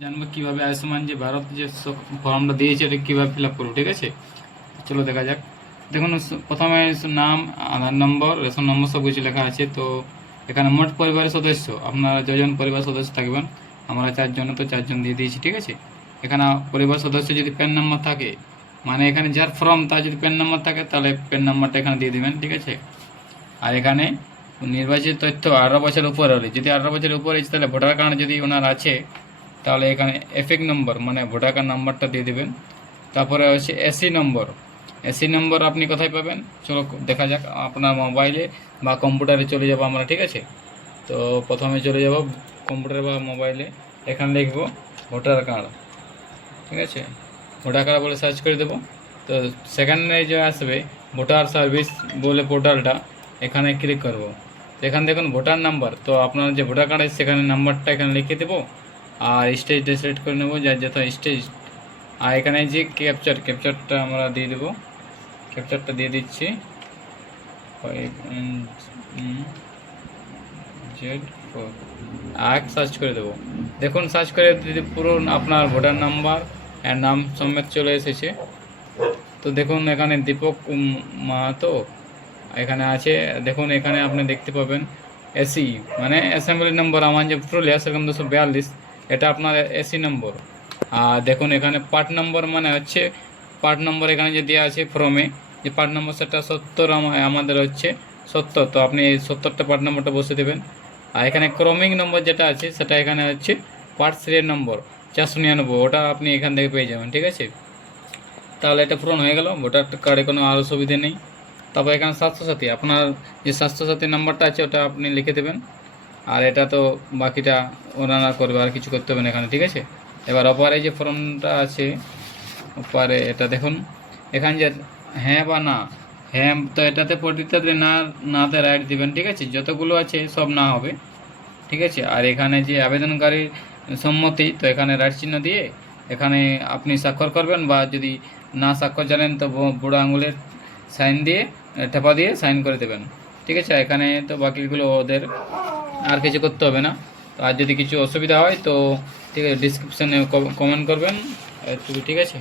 জানবো কিভাবে আয়ুষ্মান যে ভারত যে ফর্মটা দিয়েছে এটা কীভাবে ফিল আপ করবো। ঠিক আছে, চলো দেখা যাক। দেখুন প্রথমে নাম, আধার নম্বর, রেশন নম্বর সব কিছু লেখা আছে। তো এখানে মোট পরিবারের সদস্য আপনারা যজন পরিবার সদস্য থাকবেন, আমরা 4 জন, তো 4 জন দিয়ে দিয়েছি। ঠিক আছে, এখানে পরিবার সদস্য যদি প্যান নাম্বার থাকে, মানে এখানে যার ফর্ম তার যদি প্যান নাম্বার থাকে তাহলে প্যান নাম্বারটা এখানে দিয়ে দেবেন। ঠিক আছে, আর এখানে নির্বাচিত তথ্য 18 বছরের উপর হলে, যদি 18 বছরের উপর হয়েছে তাহলে ভোটার কার্ড যদি ওনার আছে তাহলে এখানে এফেক নম্বর মানে ভোটার কার্ড নাম্বারটা দিয়ে দেবেন। তারপরে হচ্ছে এসি নম্বর। এসি নম্বর আপনি কোথায় পাবেন, চলো দেখা যাক। আপনার মোবাইলে বা কম্পিউটারে চলে যাব আমরা। ঠিক আছে, তো প্রথমে চলে যাব কম্পিউটার বা মোবাইলে, এখানে লিখব ভোটার কার্ড। ঠিক আছে, ভোটার কার্ড বলে সার্চ করে দেবো। তো সেখানে যে আসবে ভোটার সার্ভিস বলে পোর্টালটা, এখানে ক্লিক করব। এখানে দেখুন ভোটার নাম্বার, তো আপনার যে ভোটার কার্ড আছে সেখানে নাম্বারটা এখানে লিখে দেবো। আর স্টেজটা সিলেক্ট করে নেবো, যার যথা স্টেজ। আর এখানে যে ক্যাপচারটা আমরা দিয়ে দেবো, ক্যাপচারটা দিয়ে দিচ্ছি। Z4 আর সার্চ করে দেবো। দেখুন সার্চ করে যদি পুরো আপনার ভোটার নাম্বার আর নাম সমেত চলে এসেছে। তো দেখুন এখানে দীপক মাহাতো এখানে আছে। দেখুন এখানে আপনি দেখতে পাবেন এসি মানে অ্যাসেম্বলি নম্বর, আমার যে পুরুলিয়া সেরকম 242, এটা আপনার এসি নম্বর। আর দেখুন এখানে পার্ট নম্বর মানে হচ্ছে পার্ট নম্বর এখানে যে দেওয়া আছে ফর্মে, যে পার্ট নম্বর সেটা 70 আমাদের হচ্ছে 70, তো আপনি এই 70টা পার্ট নম্বরটা বসে দেবেন। আর এখানে ক্রমিক নম্বর যেটা আছে সেটা এখানে হচ্ছে পার্ট সিরিয়াল নম্বর 499, ওটা আপনি এখান থেকে পেয়ে যাবেন। ঠিক আছে, তাহলে এটা পূরণ হয়ে গেল, ভোটার কার্ডে কোনো আর অসুবিধে নেই। তারপর এখানে স্বাস্থ্যসাথী, আপনার যে স্বাস্থ্যসাথী নাম্বারটা আছে ওটা আপনি লিখে দেবেন। আর এটা তো বাকিটা ওনারা করবে, আর কিছু করতে হবে না এখানে। ঠিক আছে, এবার অপারে যে ফর্মটা আছে ওপারে, এটা দেখুন এখানে যে হ্যাঁ বা না, হ্যাঁ তো এটাতে প্রতিটাতে না, নাতে রাইট দিবেন। ঠিক আছে, যতগুলো আছে সব না হবে। ঠিক আছে, আর এখানে যে আবেদনকারীর সম্মতি, তো এখানে রাইট চিহ্ন দিয়ে এখানে আপনি স্বাক্ষর করবেন, বা যদি না স্বাক্ষর জানেন তো বুড়ো আঙুলের সাইন দিয়ে টেপা দিয়ে সাইন করে দেবেন। ঠিক আছে, এখানে তো বাকিগুলো ওদের, আর কিছু করতে হবে না। তো আর যদি কিছু অসুবিধা হয় তো ঠিক আছে ডিসক্রিপশানে কমেন্ট করবেন। ঠিক আছে।